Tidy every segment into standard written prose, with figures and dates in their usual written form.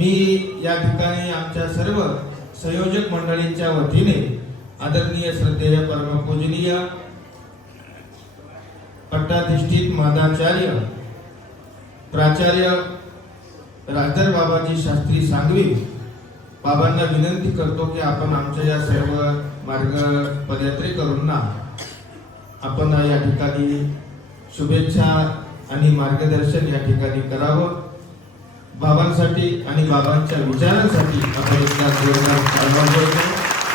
मी या ठिकाणी आमच्या सर्व संयोजक मंडळींच्या वतीने आदरणीय श्रद्धेय परमपूजनीय पट्टाधिष्ठित मादाचार्य प्राचार्य राजर बाबाजी शास्त्री सांगवी बाबांना विनंती करतो की आपण आमच्या या सर्व मार्ग पदयात्रेकरूंना आपण या ठिकाणी शुभेच्छा आणि मार्गदर्शन या ठिकाणी करावं. बाबांसाठी आणि बाबांच्या विचारांसाठी आपण एकदा जोरदार ताली वाजवतो.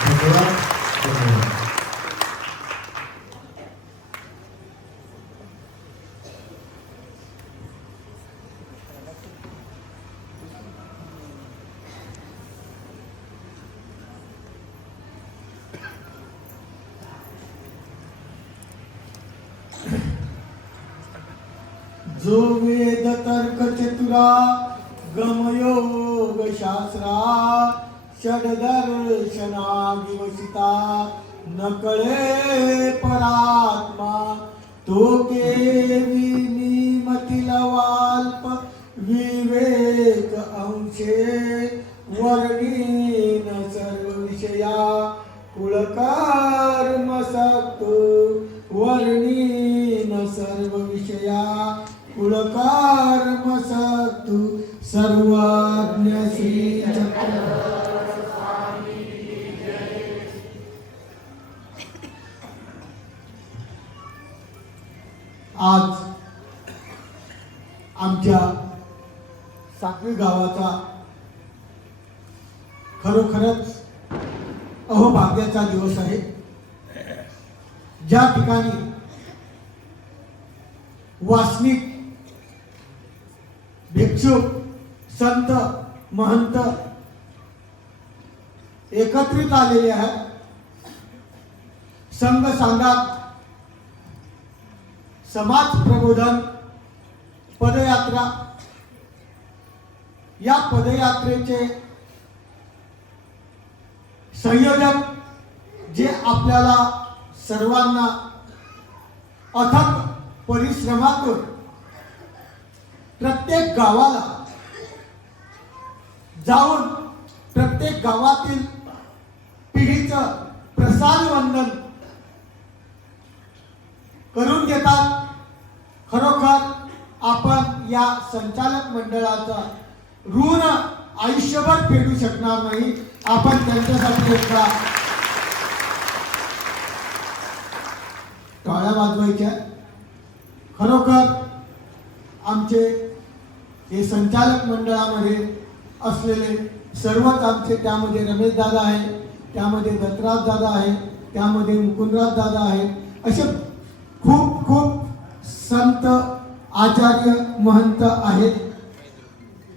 धन्यवाद. जो वेद तर्क चतुरा गमयोग शास्त्रा षडदर्शना विवसिता न कळे परात्मा तो केवी निमतील वाल्प विवेक अंशे वर्णीन सर्व विषया कुळकर्म सक्तो वर्णीन सर्व विषया कुळकर्म सक्तु सर्वज्ञ श्री चक्र. आज आमच्या साखळी गावाचा खरोखरच अहोभाग्याचा दिवस आहे. ज्या ठिकाणी वासनिक भिक्षुक संत महंत एकत्रित आलेले आहेत. संघ सांगात समाज प्रबोधन पदयात्रा, या पदयात्रेचे संयोजक जे आपल्याला सर्वांना अथक परिश्रमातून प्रत्येक गावाला जाऊन प्रत्येक गावातील पिढीचं प्रसाद वंदन करून घेतात. खरोखर आपण या संचालक मंडळाचा ऋण आयुष्यभर फेडू शकणार नाही. आपण त्यांच्यासाठी एकदा टाळ्या वाजवायच्या. खरोखर आमचे हे संचालक मंडळामध्ये असलेले सर्वच आमचे, त्यामध्ये रमेश दादा आहे, त्यामध्ये दत्तराज दादा आहे, त्यामध्ये मुकुंदराज दादा आहे, असे खूप खूप संत आचार्य महंत आहेत.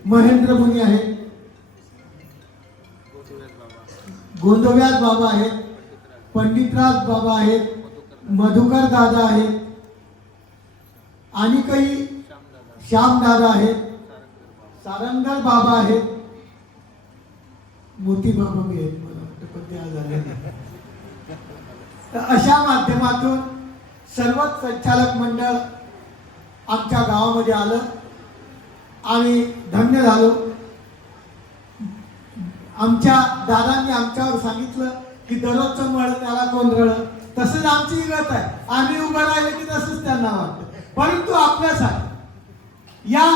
महेंद्र मुनी आहेत, गोंदव्यास बाबा आहेत, पंडितराज बाबा आहेत, मधुकर दादा आहेत, आणि काही श्याम दादा आहेत, सारंगल बाबा आहेत, मोती बाबा बी आहेत. मला वाटतं ते आज आले नाही. तर अशा माध्यमातून सर्वच संचालक मंडळ आमच्या गावामध्ये आलं आणि धन्य झालो. आमच्या दादांनी आमच्यावर सांगितलं की दररोजचं मळ त्याला कोण रळ, तसंच आमची गत आहे. आम्ही उभं राहिले की तसंच त्यांना वाटतं. परंतु आपल्यासाठी या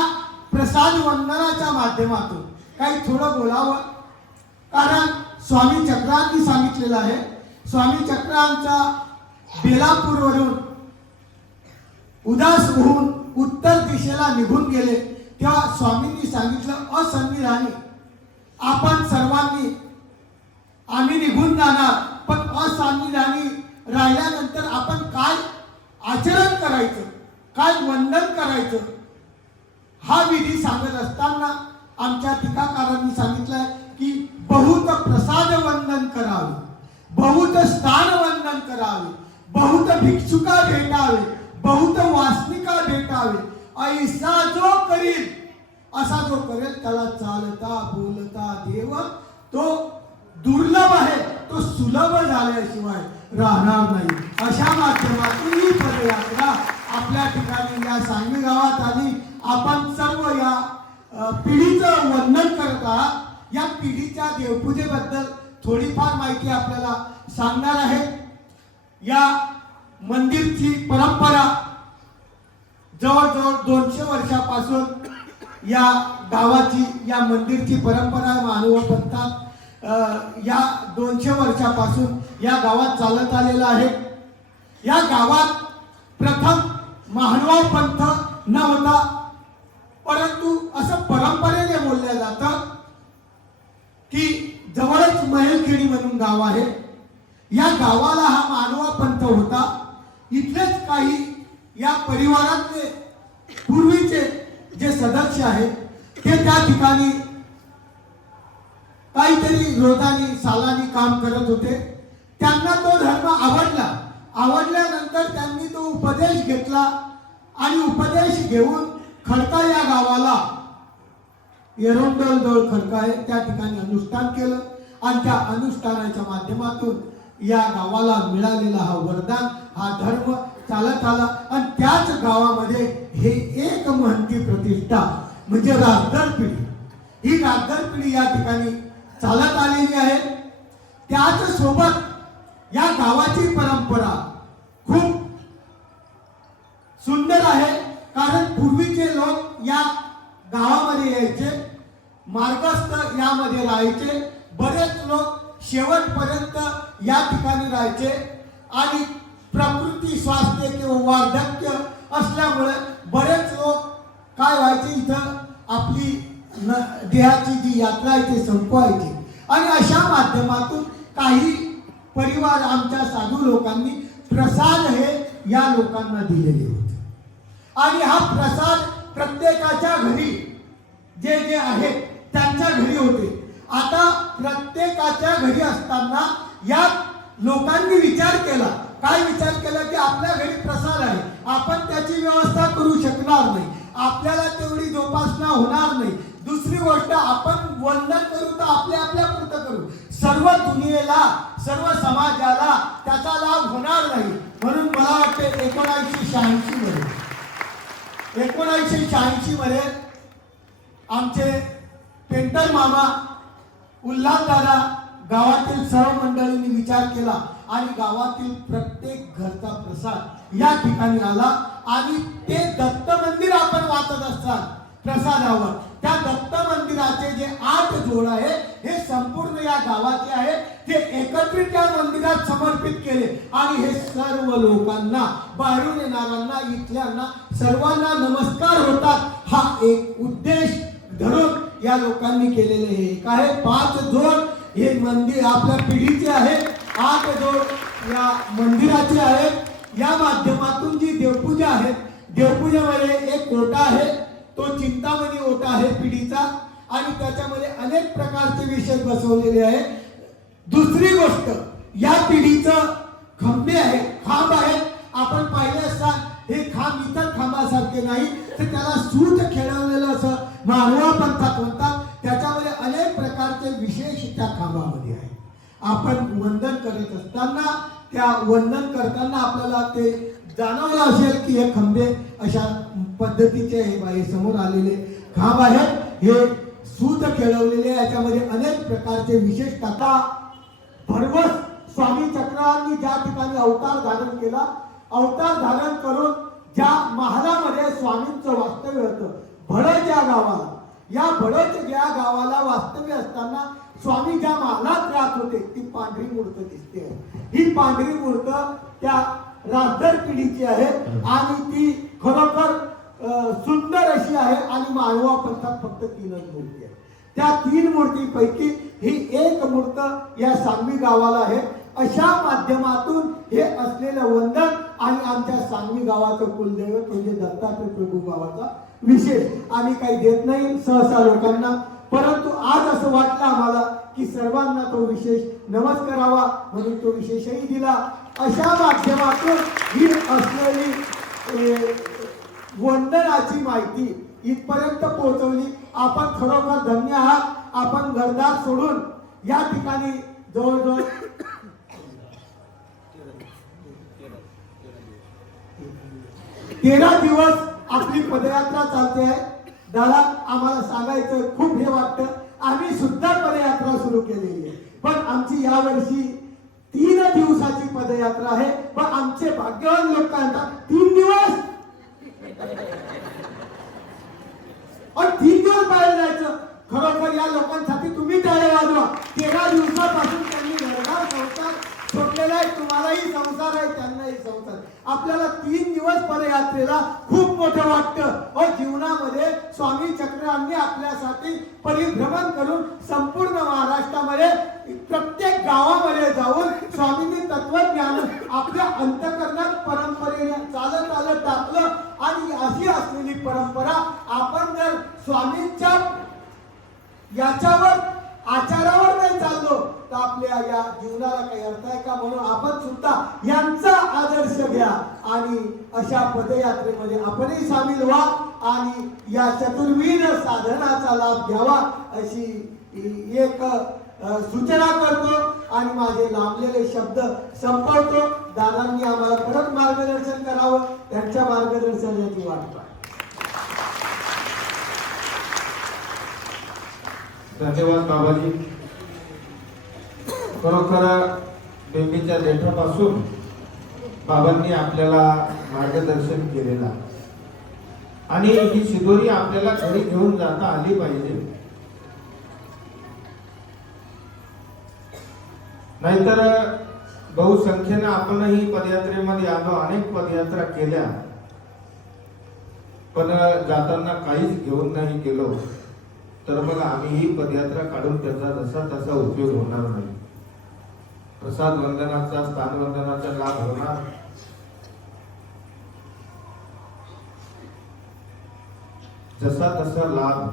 प्रसाद वंदनाच्या माध्यमातून काही थोडं बोलावं, कारण स्वामी चक्रांनी सांगितलेलं आहे. स्वामी चक्रांचा बेलापूरवरून उदास होऊन उत्तर दिशेला निघून गेले तेव्हा स्वामींनी सांगितलं असंविधानी आपण सर्वांनी आम्ही निघून जाणार, पण असंविधानी राहिल्यानंतर आपण काय आचरण करायचं, काय वंदन करायचं, हा विधी सांगत असताना आमच्या टीकाकारांनी सांगितलंय की बहुत प्रसाद वंदन करावे, बहुत स्थान वंदन करावे, बहुत भिक्षुका भेटावे, बहुत वासनिका भेटावे. ऐसा जो करील, असा जो करेल त्याला चालता बोलता देव तो दुर्लभ आहे, तो सुलभ झाल्याशिवाय राहणार नाही. अशा माध्यमातून ही पदयात्रा आपल्या ठिकाणी या सांगवी गावात आली. आपण सर्व या पिढीचं वर्णन करत आहात, या पिढीच्या देवपूजेबद्दल थोडीफार माहिती आपल्याला सांगणार आहे. या मंदिरची परंपरा जवळजवळ 200 वर्षापासून या गावाची, या मंदिरची परंपरा मानव पंथात या 200 वर्षापासून या गावात चालत आलेला आहे. या गावात प्रथम महानुभाव पंथ नव्हता, परंतु असं परंपरेने बोललं जातं की जवळच महेलखेडी म्हणून गाव आहे. या गावाला हा मानवा पंथ होता. इथलेच काही या परिवारातले पूर्वीचे जे सदस्य आहेत ते त्या ठिकाणी काहीतरी रोजानी सालानी काम करत होते. त्यांना तो धर्म आवडला. आवडल्यानंतर त्यांनी तो उपदेश घेतला आणि उपदेश घेऊन खडका या गावाला, एरोंडल जवळ खडका आहे, त्या ठिकाणी अनुष्ठान केलं आणि त्या अनुष्ठानाच्या माध्यमातून या गावाला मिळालेला हा वरदान, हा धर्म चालत आला. आणि त्याच गावामध्ये हे एक महंती प्रतिष्ठा म्हणजे राजदर पिढी, ही राजदर पिढी या ठिकाणी चालत आलेली आहे. त्याच सोबत या गावाची परंपरा खूप सुंदर आहे. कारण पूर्वीचे लोक या गावामध्ये यायचे, मार्गस्थ यामध्ये राहायचे. बरेच लोक शेवटपर्यंत या ठिकाणी राहायचे आणि प्रकृती स्वास्थ्य किंवा वार्धक्य असल्यामुळे बरेच लोक काय व्हायचे, इथं आपली देहाची जी यात्रा आहे ती संपवायची. आणि अशा माध्यमातून काही परिवार, आमच्या साधू लोकांनी प्रसाद हे या लोकांना दिलेले होते. आणि हा प्रसाद प्रत्येकाच्या घरी जे जे आहेत त्यांच्या घरी होते. आता प्रत्येकाच्या घरी असताना या लोकांनी विचार केला. काय विचार केला की आपल्या घरी प्रसाद आहे, आपण त्याची व्यवस्था करू शकणार नाही, आपल्याला तेवढी जोपासना होणार नाही. दुसरी गोष्ट, आपण वंदन करू तर आपल्या आपल्या पुरतं करू, सर्व दुनियेला, सर्व समाजाला त्याचा लाभ होणार नाही. म्हणून मला वाटते 1986 मध्ये आमचे पेंटर मामा, उल्हासदादा, गावातील सर्व मंडळींनी विचार केला आणि गावातील प्रत्येक घरचा प्रसाद या ठिकाणी आला. आणि ते दत्त मंदिर आपण वाचत असतात प्रसादावर, त्या दत्त मंदिराचे जे 8 जोड आहे हे संपूर्ण या गावाचे आहे. ते एकत्रित या मंदिरात समर्पित केले आणि हे सर्व लोकांना, बाहेरून येणाऱ्यांना, इथल्यांना सर्वांना नमस्कार होतात. हा एक उद्देश धरून या लोकांनी केलेले हे एक आहे. 5 जोड हे मंदिर आपल्या पिढीचे आहे, 8 जोड या मंदिराचे आहेत. या माध्यमातून जी देवपूजा आहे, देवपूजेमध्ये एक ओटा आहे, तो चिंतामणी ओटा आहे पिढीचा आणि त्याच्यामध्ये अनेक प्रकारचे विषय बसवलेले आहेत. दुसरी गोष्ट, या पिढीचं खंबे आहे, खांब आहे. आपण पाहिले असता हे खांब इतर खांबासारखे नाही, तर त्याला सूत खेळवलेलं असं मानवा पंथात म्हणतात. त्याच्यामध्ये अनेक प्रकारचे विशेष त्या खांबामध्ये आहे. आपण वंदन करत असताना, त्या वंदन करताना आपल्याला ते जाणवलं असेल की हे खंबे अशा पद्धतीचे हे समोर आलेले खांब आहेत. हे सूत खेळवलेले, याच्यामध्ये अनेक प्रकारचे विशेष कथा. भरवस स्वामी चक्रांनी ज्या ठिकाणी अवतार धारण केला, अवतार धारण करून ज्या महालामध्ये स्वामींचं वास्तव्य होतं, भडज या गावाला, या भडज या गावाला वास्तव्य असताना स्वामी ज्या महालात राहत होते ती पांढरी मूर्त दिसते. ही पांढरी मूर्त त्या राजदर पिढीची आहे आणि ती खरोखर सुंदर अशी आहे. आणि मानवा पंथात फक्त 3च मूर्ती आहेत. त्या 3 मूर्तीपैकी ही एक मूर्त या सांगवी गावाला आहे. अशा माध्यमातून हे असलेलं वंदन आणि आमच्या सांगवी गावाचं कुलदैवत म्हणजे दत्तात्रय प्रभू गावाचा विशेष आम्ही काही देत नाही सहसा लोकांना, परंतु आज असं वाटलं आम्हाला की सर्वांना तो विशेष नमस्कारावा म्हणून तो विशेषही दिला. अशा माध्यमातून ही असलेली वंदनाची माहिती इथपर्यंत पोहोचवली. आपण खरोखर धन्य आहात. आपण घरदार सोडून या ठिकाणी जवळजवळ 13 दिवस आपली पदयात्रा चालते आहे. दादा आम्हाला सांगायचं खूप हे वाटतं, आम्ही सुद्धा पदयात्रा सुरू केलेली आहे, पण आमची यावर्षी 3 दिवसाची पदयात्रा आहे. पण आमचे भाग्यवान लोक काय म्हणतात 3 दिवस और 3 दिवस बाहेर जायचं. खरोखर या लोकांसाठी तुम्ही टाळे वाजवा. 13 दिवसापासून त्यांनी घरदार संसार सोडलेला आहे. तुम्हालाही संसार आहे, त्यांनाही संसार. आपल्याला 3 दिवस पदयात्रेला खूप मोठं वाटतं. और जीवनामध्ये स्वामी चक्रांनी आपल्यासाठी परिभ्रमण करून संपूर्ण महाराष्ट्रामध्ये प्रत्येक गावामध्ये जाऊन स्वामींनी तत्वज्ञान आपल्या अंतकरणात परंपरेने चालत चालत टाकलं. आणि अशी असलेली परंपरा आपण जर स्वामींच्या याच्यावर आचारावर नाही चाललो तर आपल्या या जीवनाला काही अर्थ आहे का? म्हणून आपण सुद्धा यांचा आदर्श घ्या आणि अशा पदयात्रेमध्ये आपणही सामील व्हा आणि या चतुर्विध साधनाचा लाभ घ्यावा अशी एक सूचना करतो आणि माझे लांबलेले शब्द संपवतो. दादांनी आम्हाला परत मार्गदर्शन करावं, त्यांच्या मार्गदर्शनाची वाट पाहतो. धन्यवाद बाबाजी. खरोखर बेंबीच्या देठापासून बाबांनी आपल्याला मार्गदर्शन केलेला आणि ही शिदोरी आपल्याला घरी घेऊन जाता आली पाहिजे. नाहीतर बहुसंख्येनं आपणही पदयात्रेमध्ये आलो, अनेक पदयात्रा केल्या, पण जाताना काहीच घेऊन नाही गेलो तर मग आम्ही ही पदयात्रा काढून त्याचा जसा तसा उपयोग होणार नाही. प्रसाद वंदनाचा, स्थान वंदनाचा लाभ होणार, जसा तसा लाभ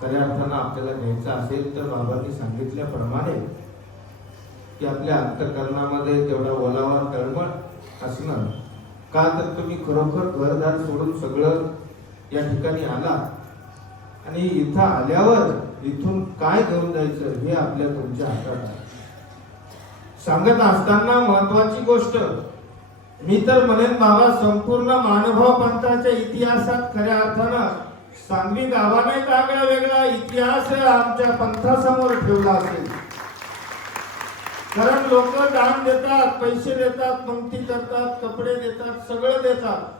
खऱ्या अर्थानं आपल्याला घ्यायचा असेल तर बाबांनी सांगितल्याप्रमाणे की आपल्या अंतःकरणामध्ये तेवढा ओलावा तळमळ असणं. का तर तुम्ही खरोखर घरदार सोडून सगळं या ठिकाणी आला आणि इथं आल्यावर इथून काय घेऊन जायचं हे आपल्या तुमच्या हातात आहे. सांगत असताना महत्वाची गोष्ट मी तर म्हणेन बाबा, संपूर्ण मानभाव पंथाच्या इतिहासात खऱ्या अर्थानं सांगली गावाने एक आगळा वेगळा इतिहास आमच्या पंथासमोर ठेवला असेल. कारण लोक दान देतात, पैसे देतात, पंक्ती करतात, कपडे देतात, सगळं देतात,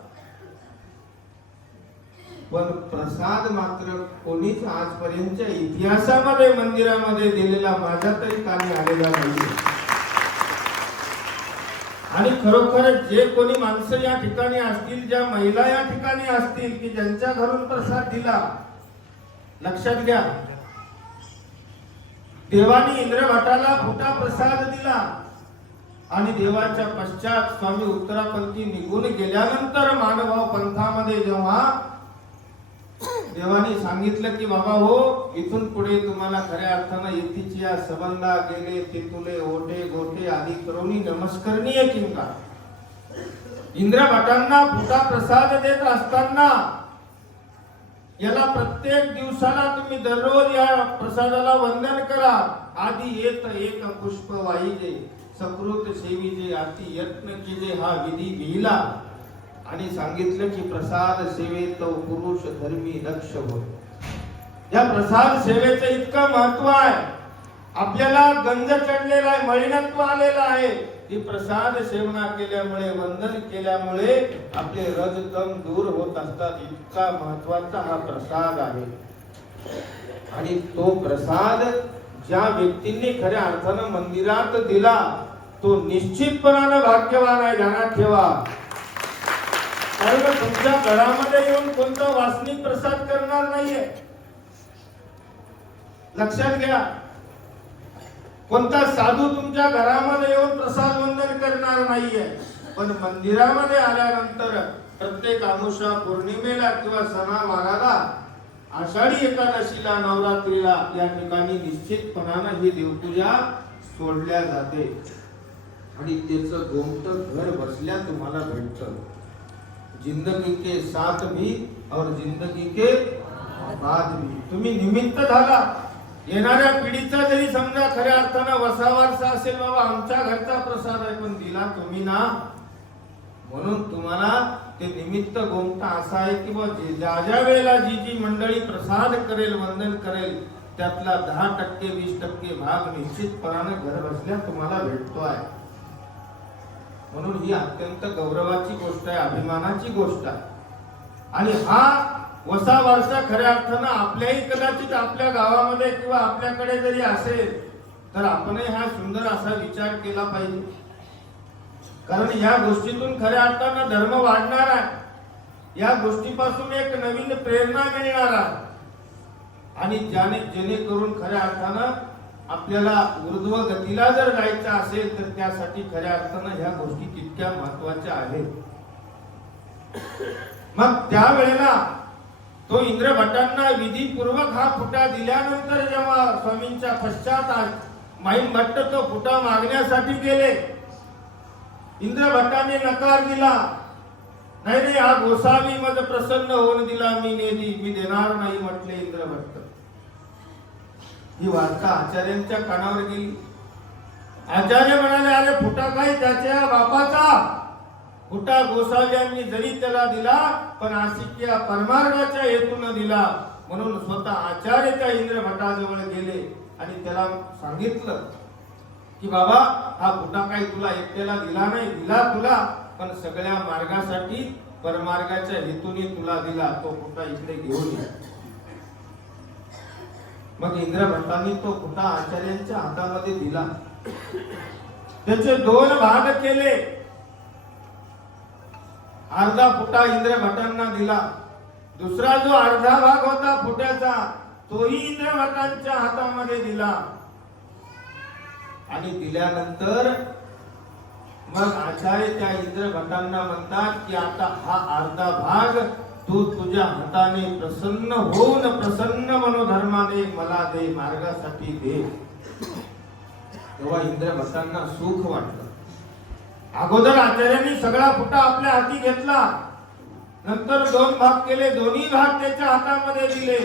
पण प्रसाद मात्र कोणीच आजपर्यंतच्या इतिहासामध्ये मंदिरामध्ये दिलेला माझ्या तरी कानी आलेला नाही. आणि खरोखर जे कोणी माणसं या ठिकाणी असतील, ज्या महिला या ठिकाणी असतील की ज्यांच्या घरून प्रसाद दिला, लक्षात घ्या, देवानी इंद्रभटाला फुटा प्रसाद दिला आणि देवाच्या पश्चात स्वामी उत्तरापंथी निघून गेल्यानंतर मानभाव पंथामध्ये जेव्हा देवानी सांगितलं की बाबा हो, इथून पुढे तुम्हाला खऱ्या अर्थानं येतीच्या सबंधा गेले तितुले ओटे गोटे आदी करोनी नमस्करणीय किंका. इंद्रभटांना फुटा प्रसाद देत असताना याला प्रत्येक दिवसाला तुम्ही दररोज या प्रसादाला वंदन करा. आधी येत एक पुष्प वाहिजे, सकृत सेविजे, अति यत्न कीजे, हा विधी विहिला आणि सांगितलं की प्रसाद सेवेत पुरुष धर्मी लक्ष होय. या प्रसाद सेवेचं इतकं महत्व आहे. आपल्याला गंज चढलेला आहे, मलिनत्व आलेलं आहे. ती प्रसाद सेवना केल्यामुळे, वंदन केल्यामुळे आपले रजतम दूर होत असतात. इतका महत्वाचा हा प्रसाद आहे. आणि तो प्रसाद ज्या व्यक्तींनी खऱ्या अर्थानं मंदिरात दिला तो निश्चितपणाने भाग्यवान आहे. ध्यानात ठेवा. कारण तुमच्या घरामध्ये येऊन कोणता वासनिक प्रसाद करणार नाहीये. लक्षात घ्या, कोणता साधू तुमच्या घरामध्ये येऊन प्रसाद वंदन करणार नाहीये. पण मंदिरामध्ये आल्यानंतर प्रत्येक अमावस्या पौर्णिमेला किंवा सणावाराला, आषाढी एकादशीला, नवरात्रीला या ठिकाणी निश्चितपणाने ही देवपूजा सोडल्या जाते आणि त्याचं गोमट घर बसल्या तुम्हाला भेटतं. जिंदगी के साथ भी और जिंदगी के बाद भी तुम्ही निमित्त झाला. येणाऱ्या पिढीचा जरी समजा खऱ्या अर्थानं वसावारसा असेल, बाबा आमच्या घरचा प्रसाद आहे, पण दिला तुम्ही ना, म्हणून तुम्हाला ते निमित्त गोमटा असा आहे की ज्या ज्या वेळेला जी जी मंडळी प्रसाद करेल, वंदन करेल, त्यातला 10%, 20% भाग निश्चितपणाने घर बसल्या तुम्हाला भेटतो आहे. म्हणून ही अत्यंत गौरवाची गोष्ट आहे, अभिमानाची गोष्ट आहे. आणि हा वसा वारसा खऱ्या अर्थानं आपल्याही कदाचित आपल्या गावामध्ये किंवा आपल्याकडे जरी असेल तर आपणही हा सुंदर असा विचार केला पाहिजे. कारण या गोष्टीतून खऱ्या अर्थानं धर्म वाढणार आहे. या गोष्टीपासून एक नवीन प्रेरणा मिळणार आहे. आणि जेणेकरून खऱ्या अर्थानं आपल्याला ऊर्ध्व गतीला जर जायचं असेल तर त्यासाठी खऱ्या अर्थानं ह्या गोष्टी तितक्या महत्वाच्या आहेत. मग त्यावेळेला तो इंद्र भटांना विधीपूर्वक हा फुटा दिल्यानंतर जेव्हा स्वामींच्या पश्चात माईन भट्ट तो फुटा मागण्यासाठी गेले, इंद्र भट्टाने नकार दिला. नाही नाही, हा गोसावी मज प्रसन्न होऊन दिला, मी देणार नाही म्हटले इंद्र भट्ट. ही वार्ता आचार्यांच्या कानावर गेली. आचार्य म्हणाले, अरे फुटा काही त्याच्या बापाचा, फुटा गोसाव्यांनी जरी त्याला दिला पण आशिक्या परमार्गाच्या हेतून दिला. म्हणून स्वतः आचार्य त्या इंद्र भटाजवळ गेले आणि त्याला सांगितलं की बाबा, हा फुटा काही तुला एकट्याला दिला नाही, दिला तुला, पण सगळ्या मार्गासाठी परमार्गाच्या हेतूने तुला दिला. तो फुटा इकडे घेऊन ये. मग इंद्र भटांनी तो फुटा आचार्यांच्या हातामध्ये दिला. त्याचे 2 भाग केले. अर्धा फुटा इंद्र भटांना दिला. दुसरा जो अर्धा भाग होता फुट्याचा तोही इंद्र भटांच्या हातामध्ये दिला. आणि दिल्यानंतर मग आचार्य त्या इंद्र भटांना म्हणतात की आता हा अर्धा भाग तू तुझ्या हाताने प्रसन्न होऊन प्रसन्न मनोधर्माने मला दे, मार्गासाठी दे. तेव्हा इंद्र भटांना सुख वाटलं. अगोदर आचार्यांनी सगळा फुटा आपल्या हाती घेतला, नंतर 2 भाग केले, दोन्ही भाग त्याच्या हातामध्ये दिले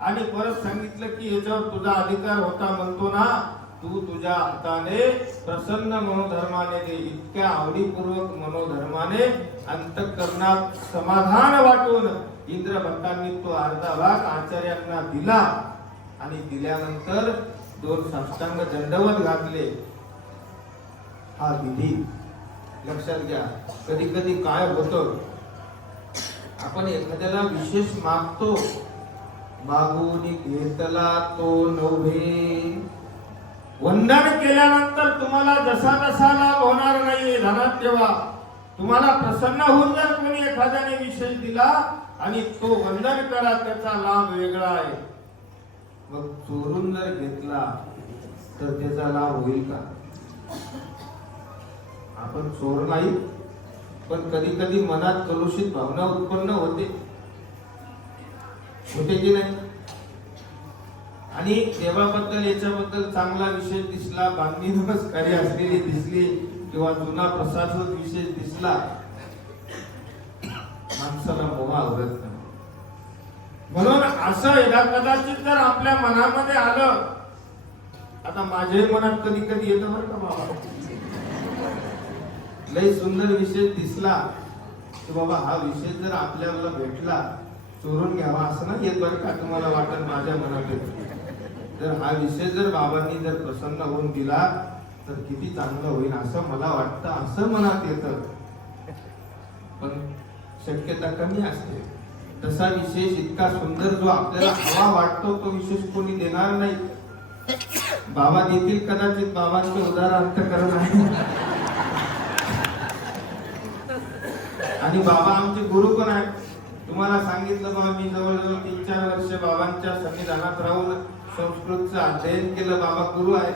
आणि परत सांगितलं की याच्यावर तुझा अधिकार होता, म्हणतो ना, तू तुझ्या हाताने प्रसन्न मनोधर्माने दे. इतक्या आवडीपूर्वक मनोधर्माने अंतःकरणात समाधान वाटून इंद्र भट्टांनी तो अर्धा भाग आचार्यांना दिला. आणि दिल्यानंतर 2 साष्टांग दंडवत घातले. हा विधी लक्षात घ्या. कधी कधी काय होतं, आपण एखाद्याला विशेष मागतो, मागून घेतला तो नव्हे. वंदन केल्यानंतर तुम्हाला जसा तसा लाभ होणार नाही, ध्यानात ठेवा. तुम्हाला प्रसन्न होऊन जर कोणी एखाद्याने विशेष दिला आणि तो वंदन करा, त्याचा लाभ वेगळा आहे. मग चोरून जर घेतला तर त्याचा लाभ होईल का? आपण चोर नाही, पण कधी कधी मनात कलुषित भावना उत्पन्न होते की नाही? आणि देवाबद्दल याच्याबद्दल चांगला विशेष दिसला, बांधणी नमस्कारी असलेली दिसली किंवा जुना प्रसाद विशेष दिसला, माणसाला मोह आवरत नाही. म्हणून असं कदाचित जर आपल्या मनामध्ये आलं, आता माझ्याही मनात कधी कधी येतं बरं का बाबा, लय सुंदर विशेष दिसला की बाबा हा विशेष जर आपल्याला भेटला, चोरून घ्यावा असं ना येत बरं का. तुम्हाला वाटत माझ्या मनात येत, जर हा विषय जर बाबांनी जर प्रसन्न होऊन दिला तर किती चांगलं होईल असं मला वाटतं, असं मनात येतं. पण शक्यता कमी असते. तसा विशेष इतका सुंदर जो आपल्याला हवा वाटतो तो विशेष कोणी देणार नाही. बाबा देतील कदाचित, बाबांचे उदाहरण करण आहे. आणि बाबा आमचे गुरु पण आहेत. तुम्हाला सांगितलं बाबा, मी जवळजवळ 3-4 वर्ष बाबांच्या सन्निधानात राहून संस्कृतचं अध्ययन केलं. बाबा गुरु आहे.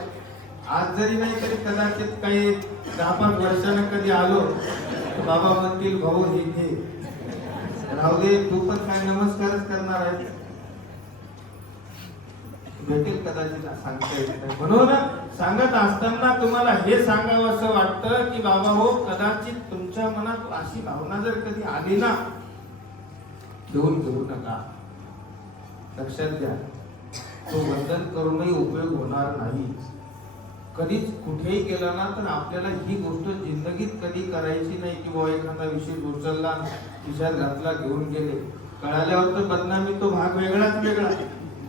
आज जरी नाही तरी कदाचित काही 10-5 वर्षानं कधी आलो तर बाबा म्हणतील, भाऊ हे घे, राहू दे, तू पण काय नमस्कारच करणार आहे. भेटेल कदाचित, सांगता येत नाही. म्हणून सांगत असताना तुम्हाला हे सांगावं असं वाटतं की बाबा हो, कदाचित तुमच्या मनात अशी भावना जर कधी आली ना, घेऊन घेऊ नका. लक्षात घ्या, तो वंदन करूनही उपयोग होणार नाही. कधीच कुठेही गेला ना तर आपल्याला ही गोष्ट जिंदगीत कधी करायची नाही की बाबा एखादा विषय उचलला खिशात घातला घेऊन गेले, कळाल्यावर तर बदनामी तो भाग वेगळाच वेगळा,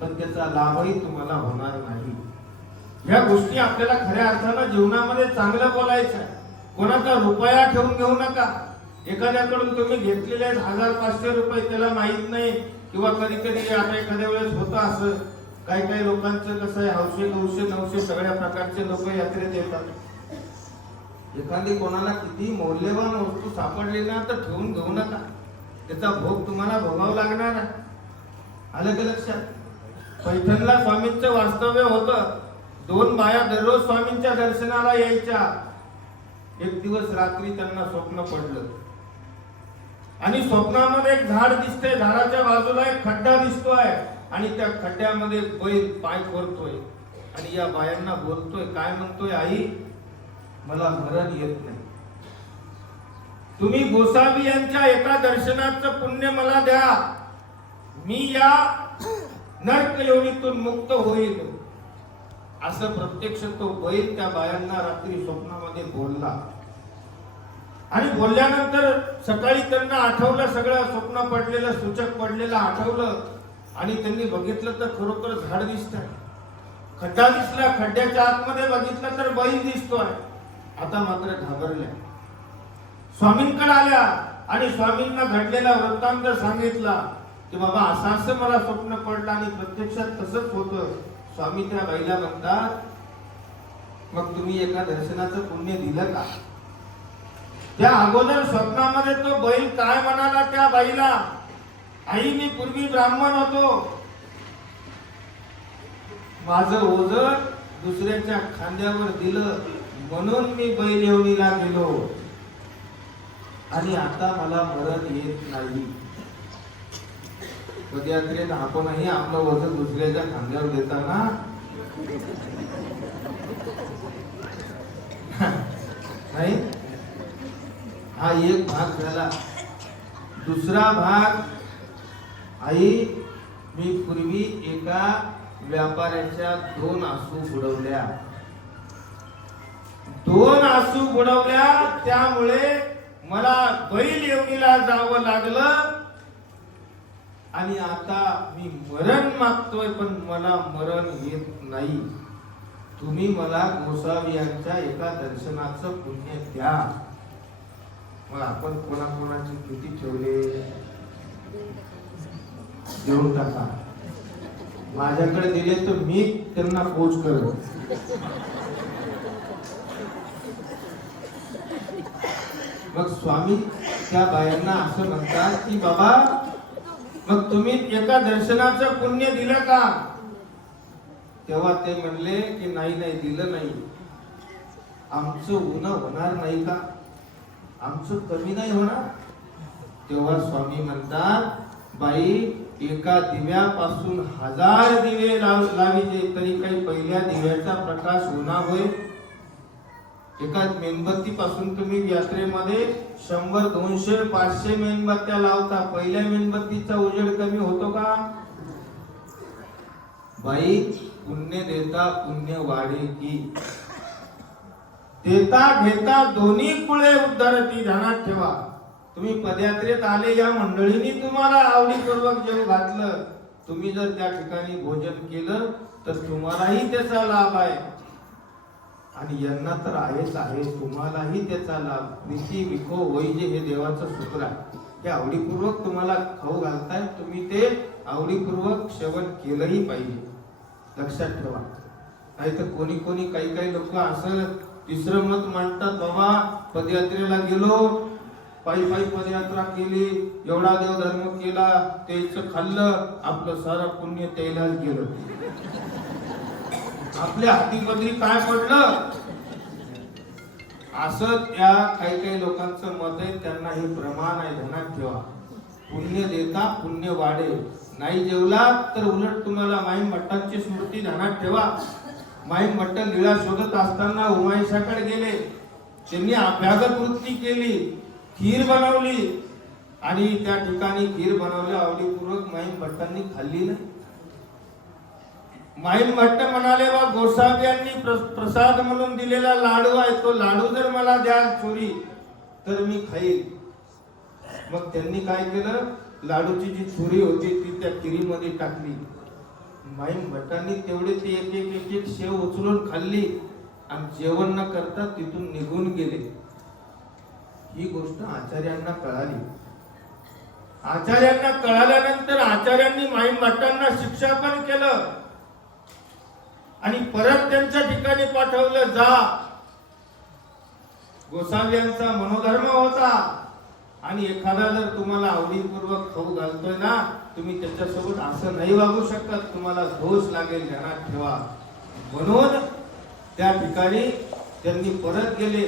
पण त्याचा लाभही तुम्हाला होणार नाही. या गोष्टी आपल्याला खऱ्या अर्थानं जीवनामध्ये चांगलं बोलायचं आहे. कोणाचा रुपया ठेवून घेऊ नका. एखाद्याकडून तुम्ही घेतलेले 1500 रुपये त्याला माहित नाही, किंवा कधी कधी आता एखाद्या वेळेस होतं असं, काही काही लोकांचं कसं आहे, हौशे गौशे नवशे सगळ्या प्रकारचे लोक यात्रेत येतात. एखादी कोणाला किती मौल्यवान वस्तू सापडली ना तर ठेवून घेऊ नका, त्याचा भोग तुम्हाला भोगावा लागणार आहे. आलं का लक्षात? पैठणला स्वामींचं वास्तव्य होतं. 2 बाया दररोज स्वामींच्या दर्शनाला यायच्या. एक दिवस रात्री त्यांना स्वप्न पडलं आणि स्वप्नामध्ये एक झाड दिसतंय, झाडाच्या बाजूला एक खड्डा दिसतोय आणि त्या खड्ड्यामध्ये बैल पाय करतोय आणि या बायांना बोलतोय, काय म्हणतोय, आई मला मरण येत नाही, तुम्ही गोसावी यांच्या एका दर्शनाचं पुण्य मला द्या, मी या नरक योनीतून मुक्त होईल. असं प्रत्यक्ष तो बैल त्या बायांना रात्री स्वप्नामध्ये बोलला. आणि बोलल्यानंतर सकाळी त्यांना आठवलं, सगळं स्वप्न पडलेलं, सूचक पडलेलं आठवलं आणि त्यांनी बघितलं तर खरोखर झाड दिसतंय, खड्डा दिसला, खड्ड्याच्या आतमध्ये बघितलं तर बैल दिसतोय. आता मात्र घाबरल्या, स्वामींकडे आल्या आणि स्वामींना घडलेला वृत्तांत सांगितला की बाबा असं असं मला स्वप्न पडलं आणि प्रत्यक्षात तसंच होतं. स्वामी त्या बाईला म्हणतात, मग तुम्ही एका दर्शनाचं पुण्य दिलं का? त्या अगोदर स्वप्नामध्ये तो बैल काय म्हणाला त्या बाईला, आई मी पूर्वी ब्राह्मण होतो, माझं ओझं दुसऱ्याच्या खांद्यावर दिलं म्हणून मी बैल येवणीला गेलो आणि आता मला मरण येत नाही. पदयात्रेत आपणही आपलं वजन दुसऱ्याच्या खांद्यावर देताना नाही. हा एक भाग झाला. दुसरा भाग, आई मी पूर्वी एका व्यापाऱ्याच्या 2 आसू बुडवल्या, 2 आसू बुडवल्या, त्यामुळे मला बैल येवणीला जावं लागलं आणि आता मी मरण मागतोय पण मला मरण येत नाही. तुम्ही मला गोसावी यांच्या एका दर्शनाचं पुण्य द्या. मग आपण कोणाकोणाची किती ठेवले देऊन टाका. माझ्याकडे दिले तर मी त्यांना पोच करत. मग स्वामी त्या बायांना असं म्हणतात की बाबा मग तुम्ही एका दर्शनाचं पुण्य दिलं का? तेव्हा ते म्हणले की नाही नाही दिलं नाही. आमचं उन्ह होणार नाही का? आमचं कमी नाही होणार? तेव्हा स्वामी म्हणतात, बाई एका दिव्यापासून 1000 दिवे लावीचे तरी काही पहिल्या दिव्याचा प्रकाश होणार होय? एका मेणबत्ती पासून तुम्ही यात्रेमध्ये 100, 200, 500 मेणबत्त्या लावता, पहिल्या मेणबत्तीचा उजेड कमी होतो का? बाई पुण्य देता पुण्य वाढे की, देता घेता दोन्ही कुळे उद्धरती. ध्यानात ठेवा. तुम्ही पदयात्रेत आले, या मंडळींनी तुम्हाला आवडीपूर्वक जेवण घातलं, तुम्ही जर त्या ठिकाणी भोजन केलं तर तुम्हालाही त्याचा लाभ आहे आणि यांना तर आहेच आहे, तुम्हालाही त्याचा लाभ. प्रीती विखो होईजे हे देवाचं सूत्र आहे. ते आवडीपूर्वक तुम्हाला खाऊ घालताय, तुम्ही ते आवडीपूर्वक सेवन केलंही पाहिजे. लक्षात ठेवा. नाही तर कोणी कोणी काही काही लोक असं तिसरं मत मांडतात, बाबा पदयात्रेला गेलो, पायी पायी पदयात्रा केली, एवढा देव धर्म केला, तेच खाल्लं, आपलं सारं पुण्य त्यालाच गेलं, आपल्या हातीपदरी काय पडलं, असं त्या काही काही लोकांचं मत आहे. त्यांना हे प्रमाण आहे. ध्यानात ठेवा. पुण्य देता पुण्य वाढे. नाही जेवला तर उलट तुम्हाला माई मट्टांची स्मृती ध्यानात ठेवा. माई मट्ट लीळा शोधत असताना उमाईशाकडे गेले, त्यांनी अभ्यागत वृत्ती केली, खीर बनवली आणि त्या ठिकाणी खीर बनवल्या आवडीपूर्वक माई भट्टांनी खाल्ली नाही. माईन भट्ट म्हणाले बा गोसावी यांनी प्रसाद म्हणून दिलेला लाडू आहे, तो लाडू जर मला द्याल चोरी तर मी खाईल. मग त्यांनी काय केलं, लाडूची जी चुरी होती ती त्या किरीमध्ये टाकली. माईन भट्टांनी तेवढे ती एक एक एक एक शेव उचलून खाल्ली आणि जेवण न करता तिथून निघून गेले. ही गोष्ट आचार्यांना कळाली. आचार्यांना कळाल्यानंतर आचार्यांनी माईन भट्टांना शिक्षा पण केलं आणि परत त्यांच्या ठिकाणी पाठवलं. जा, गोसावी यांचा मनोधर्म होता आणि एखादा जर तुम्हाला आवडीपूर्वक खाऊ घालतोय ना, तुम्ही त्याच्यासोबत असं नाही वागू शकत, तुम्हाला दोष लागेल, ध्यानात ठेवा. म्हणून त्या ठिकाणी त्यांनी परत गेले,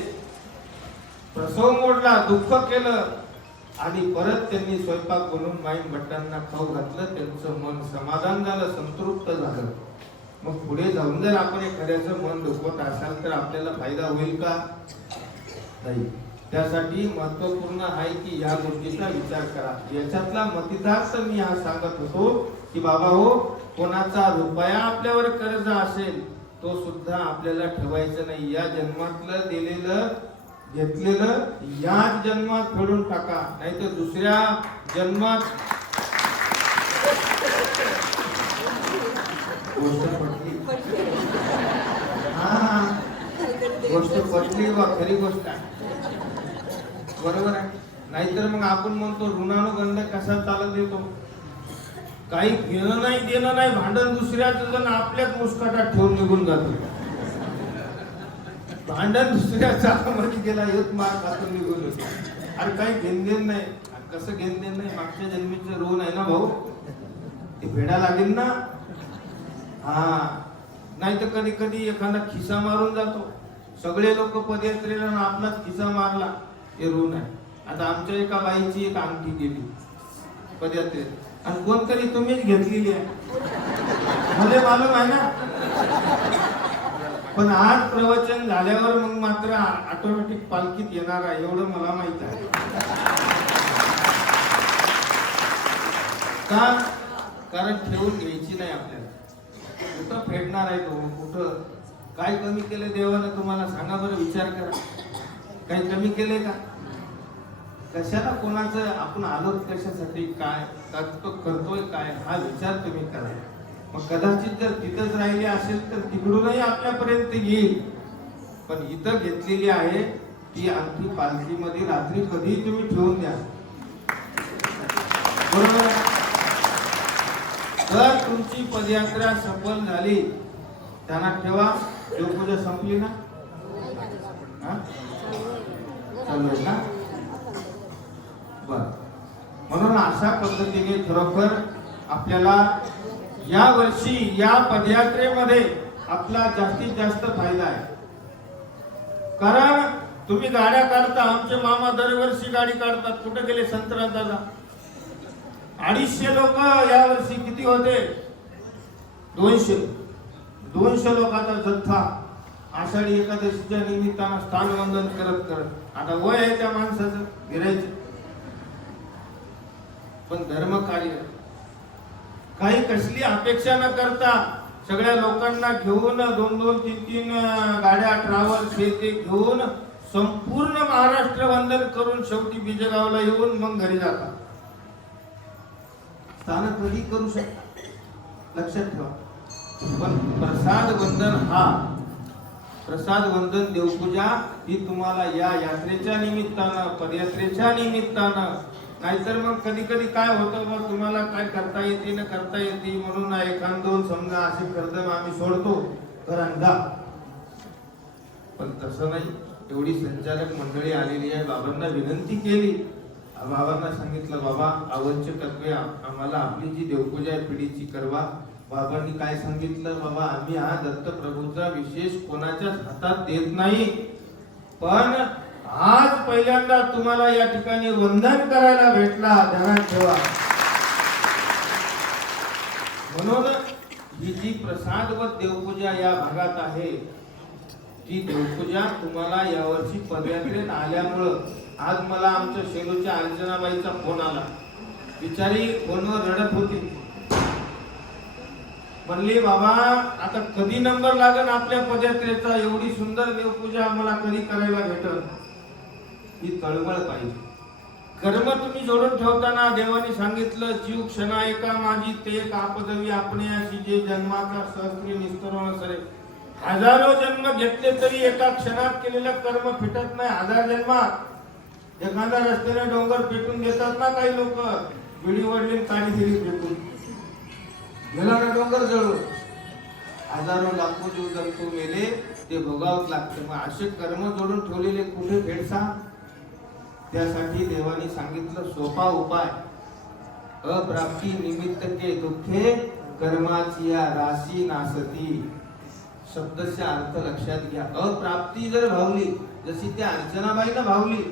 प्रसव मोडला, दुःख केलं आणि परत त्यांनी स्वयंपाक बनवून माईन भट्टांना खाऊ घातलं. त्यांचं मन समाधान झालं, संतृप्त झालं. मग पुढे जाऊन जर आपण एखाद्याचं मन दुखवत असाल तर आपल्याला फायदा होईल का? नाही. त्यासाठी महत्वपूर्ण आहे की या गोष्टीचा विचार करा. याच्यातला मतितार्थ मी हा सांगत होतो की बाबा हो, कोणाचा रुपया आपल्यावर कर्ज असेल तो सुद्धा आपल्याला ठेवायचं नाही. या जन्मातलं दिलेलं घेतलेलं याच जन्मात फेडून टाका, नाही तर दुसऱ्या जन्मात. गोष्ट पटली? हा, गोष्ट पटली वा खरी गोष्ट आहे, बरोबर आहे. नाहीतर मग आपण म्हणतो ऋणानुबंध कसा चालत येतो, काही घेणं नाही देणं नाही, भांडण दुसऱ्याचं जण आपल्याच मुस्काटात ठेवून निघून जातो. भांडण दुसऱ्याचा मध्ये गेला येत मार खातून निघून येतो. अरे काही घेणदेण नाही. कसं घेणदेण नाही? मागच्या जन्मीचं ऋण आहे ना भाऊ, ते फेडा लागेल ना. हा, नाही तर कधी कधी एखादा खिसा मारून जातो. सगळे लोक पदयात्रेला आपलाच खिसा मारला, हे ऋण आहे. आता आमच्या एका बाईची एक अंगठी गेली पदयात्रेत आणि कोणतरी तुम्हीच घेतलेली आहे, मध्ये मालूम आहे ना. पण आज प्रवचन झाल्यावर मग मात्र ऑटोमॅटिक पालखीत येणार आहे, एवढं मला माहित आहे. का? कारण ठेवून घ्यायची नाही आपल्याला. कुठं फेडणार आहे तो? कुठं काय कमी केलं देवानं तुम्हाला? सांगा बरं, विचार करा. काही कमी केले का? कशाला कोणाचं आपण आलोत कशासाठी, काय करतोय काय, हा विचार तुम्ही करा. मग कदाचित जर तिथंच राहिले असेल तर तिकडूनही आपल्यापर्यंत येईल. पण इथं घेतलेली आहे ती अंगठी पालखीमध्ये रात्री कधी तुम्ही ठेवून द्या, बरोबर. तर तुमची पदयात्रा सफल झाली, ध्यानात ठेवा. देवपूजा संपली ना? चालू आहे ना? बर. म्हणून अशा पद्धतीने खरोखर आपल्याला या वर्षी या पदयात्रेमध्ये आपला जास्तीत जास्त फायदा आहे. कारण तुम्ही गाड्या काढता, आमचे मामा दरवर्षी गाडी काढतात. कुठे गेले संतराम दादा? 250 लोक या वर्षी किती होते? 200 लोकांचा जथ्था आषाढी एकादशीच्या निमित्तानं स्थानवंदन करत करत. आता वय आहे त्या माणसाचं गिरायचं, पण धर्म कार्य काही कसली अपेक्षा न करता सगळ्या लोकांना घेऊन 2-2, 3-3 गाड्या ट्रॅव्हल्स हे ते घेऊन संपूर्ण महाराष्ट्र वंदन करून शेवटी बीजगावला येऊन मग घरी जातात. स्थान कधी करू शकता, लक्षात ठेवा. पण प्रसाद वंदन देवपूजा ही तुम्हाला या यात्रेच्या निमित्तानं, पदयात्रेच्या निमित्तानं, नाहीतर मग कधी कधी काय होतं, मग तुम्हाला काय करता येते ना करता येते म्हणून एखाद दोन समजा असे कर्दम आम्ही सोडतो घरांदा. पण तसं नाही. एवढी संचालक मंडळी आलेली आहे, बाबांना विनंती केली, बाबांना सांगितलं बाबा आवश्यकत्वे आम्हाला आपली जी देवपूजा आहे पिढीची करवा. बाबांनी काय सांगितलं, बाबा आम्ही हा दत्तप्रभूचा विशेष कोणाच्याच हातात देत नाही, पण आज पहिल्यांदा तुम्हाला या ठिकाणी वंदन करायला भेटला, ध्यानात ठेवा. म्हणून ही जी प्रसाद व देवपूजा या भागात आहे ती देवपूजा तुम्हाला यावर्षी पदयात्रेत आल्यामुळं, आज मला आमच्या शेलूच्या अर्चनाबाईचा फोन आला. बिचारी फोनवर रडत होती. म्हणले बाबा आता कधी नंबर लागेल आपल्या पदयात्रेचा, एवढी सुंदर देवपूजा आम्हाला कधी करायला भेटल, ही तळमळ पाहिजे. कर्म तुम्ही जोडून ठेवताना देवाने सांगितलं, जीव क्षणा एका माझी ते एक आपदवी आपणे अशी जे जन्माचा सहस्त्री निस्तरून सरे. हजारो जन्म घेतले तरी एका क्षणात केलेलं कर्म फिटत नाही. 1000 जन्मात एखादा रस्त्याने डोंगर पेटून घेतात ना काही लोक, विडी वडली काळी दिली फेकून गेला ना डोंगर जळून. हजारो लाखो जीव जंतू मेले, ते भोगावंच लागते. मग असे कर्म जोडून ठेवलेले कुठे फेडसा? त्यासाठी देवाने सांगितलं सोपा उपाय, अप्राप्ती निमित्त के दुःखे कर्माची या राशी नासती. शब्दचा अर्थ लक्षात घ्या. अप्राप्ती जर भावली, जशी त्या अर्चनाबाईला भावली,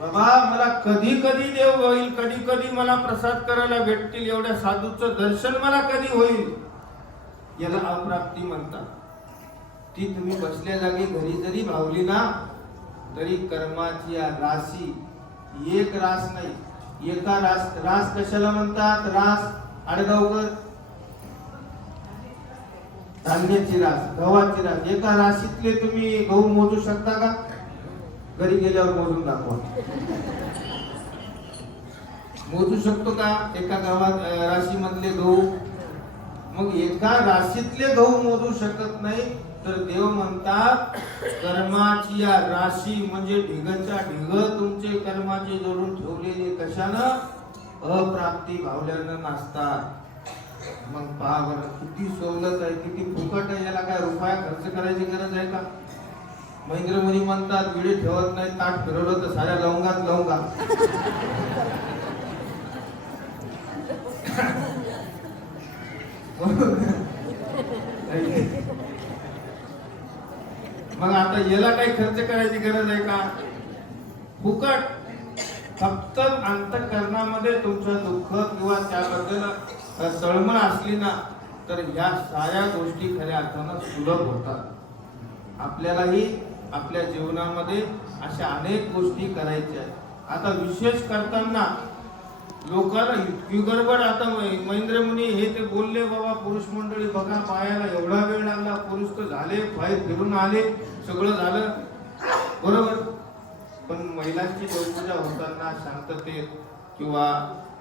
बाबा मला कधी कधी देव होईल, कधी कधी मला प्रसाद करायला भेटतील, एवढ्या साधूचं दर्शन मला कधी होईल, याला अप्राप्ती म्हणतात. ती तुम्ही बसल्या जागी घरी जरी भावली ना, तरी कर्माची राशी, एक रास नाही, एका रास. रास कशाला म्हणतात? रास आडगावकर, धान्याची रास, गव्हाची रास. एका राशीतले तुम्ही गहू मोजू शकता का? घरी गेल्यावर मोजून दाखवा. मोजू शकतो का एका गावात राशी मधले गहू? मग एका राशीतले गहू मोजू शकत नाही, तर देव म्हणतात कर्माची या राशी म्हणजे ढिगच्या ढिग तुमचे कर्माचे जोडून ठेवलेले कशानं? अप्राप्ती भावल्यानं नाचतात. मग पहा बरं किती सवलत आहे, किती फुकट आहे. याला काय रुपया खर्च करायची गरज आहे का? महेंद्र मुनी म्हणतात विडे ठेवत नाही, ताट फिरवलं तर साऱ्या लवंगात लवंगा. मग आता याला काही खर्च करायची गरज आहे का? फुकट. फक्त अंतःकरणामध्ये तुमचं दुःख किंवा त्याबद्दल तळमळ असली ना, तर या साऱ्या गोष्टी खऱ्या अर्थानं सुलभ होतात. आपल्यालाही आपल्या जीवनामध्ये अशा अनेक गोष्टी करायच्या आहेत. आता विशेष करताना लोकांना इतकी गडबड. आता महेंद्र मुनी हे ते बोलले बाबा पुरुष मंडळी बघा पायाला एवढा वेळ लागला, पुरुष तर झाले, बाहेर फिरून आले, सगळं झालं बरोबर. पण महिलांची देवपूजा होताना शांततेत किंवा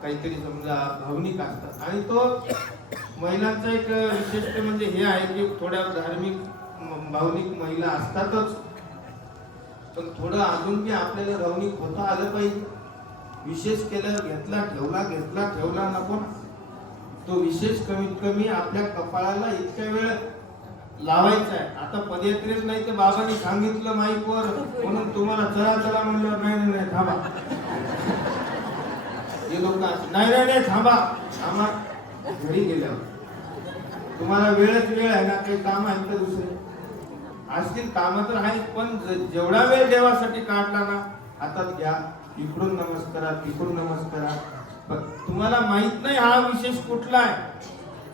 काहीतरी समजा भावनिक असतात. आणि तो महिलांचा एक विशिष्ट म्हणजे हे आहे की थोड्या धार्मिक भावनिक महिला असतातच, पण थोडं अजून की आपल्याला भावनिक होता आलं पाहिजे. विशेष केल्यावर घेतला ठेवला नको. तो विशेष कमीत कमी आपल्या कपाळाला इतक्या वेळ लावायचा आहे. आता पदयात्रेत नाही तर बाबांनी सांगितलं माईकवर म्हणून तुम्हाला चला म्हणलं, नाही थांबा. हे लोक नाही थांबा, आम्हा घरी गेल्यावर तुम्हाला वेळच वेळ आहे ना, काही काम आहे तर दुसरे असतील काम तर आहेत, पण जेवढा वेळ देवासाठी काढला ना, हातात घ्या, इकडून नमस्कारा, तिकडून नमस्कारा. तुम्हाला माहित नाही हा विशेष कुठला आहे.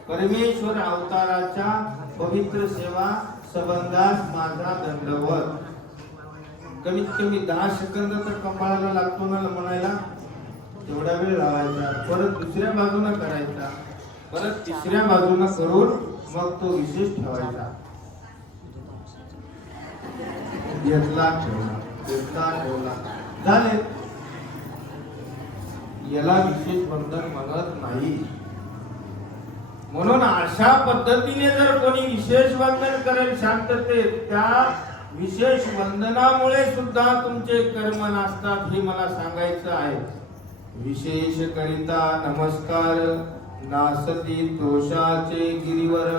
परमेश्वर अवताराच्या पवित्र सेवा संबंधास माझा दंडवत. कमीत कमी 10 सेकंद तर कपाळाला लागतो ना म्हणायला, तेवढा वेळ लावायचा, परत दुसऱ्या बाजूला करायचा, परत तिसऱ्या बाजूला करून मग तो विशेष ठेवायचा. घेतला ठेवला झाले. याला विशेष बंधन म्हणत नाही. म्हणून अशा पद्धतीने जर कोणी विशेष वंदन करेल शांततेत, त्या विशेष वंदनामुळे सुद्धा तुमचे कर्म नासतात, हे मला सांगायचं आहे. विशेष करिता नमस्कार नासती दोषाचे गिरीवर.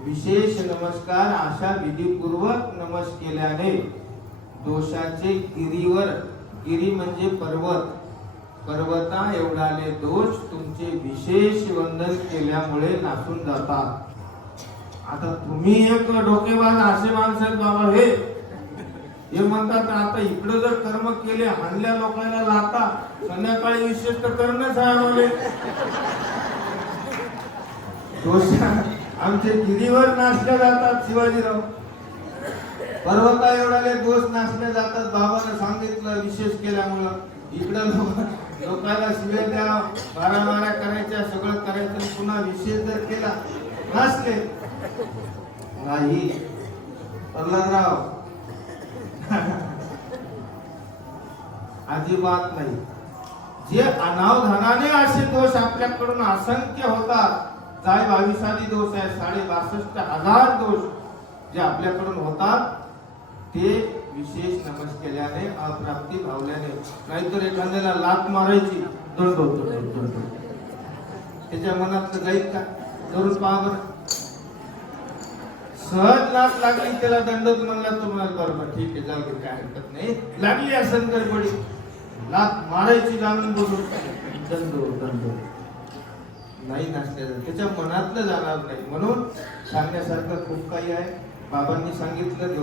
विशेष नमस्कार अशा विधीपूर्वक नमस केल्याने दोषाचे गिरीवर, गिरी म्हणजे पर्वत, पर्वता एवढाले दोष तुमचे विशेष वंदन केल्यामुळे नासून जातात. आता तुम्ही एक डोकेबाज असे माणसं आहेत बाबा, हे म्हणतात आता इकडे जर कर्म केले, हाणल्या लोकांना लाता, संध्याकाळी विशेष तर करणंच आहे आम्हाला. दोषा आमचे गिरीवर नाचल्या जातात शिवाजीराव, पर्वता एवढाले दोष नाचले जातात. बाबाने सांगितलं विशेष केल्यामुळं. इकडं लोक लोकांना शिव्या द्या, मारामाऱ्या करायच्या, सगळं करायचं आणि पुन्हा विषय जर केला नसले नाही प्रल्हादराव अजिबात नाही. जे अनावधानाने असे दोष आपल्याकडून असंख्य होतात, जाय 22 दोष आहे, 62,500 दोष जे आपल्याकडून होतात ते विशेष नमस केल्याने, अप्राप्ती भावल्याने. नाहीतर एखाद्याला लात मारायची, दंड होतो, त्याच्या मनातलं जाईल का? जरूर पहा बरं. सहज लात लागली त्याला दंड म्हणला तो म्हणाल बरोबर ठीक आहे जाऊ दे काय हरकत नाही, लागली असेल गडबडी लात मारायची जाणून बोलून दंड नाही नसल्याचं त्याच्या मनातलं जाणार नाही. म्हणून सांगण्यासारखं खूप काही आहे. बाबांनी सांगितलं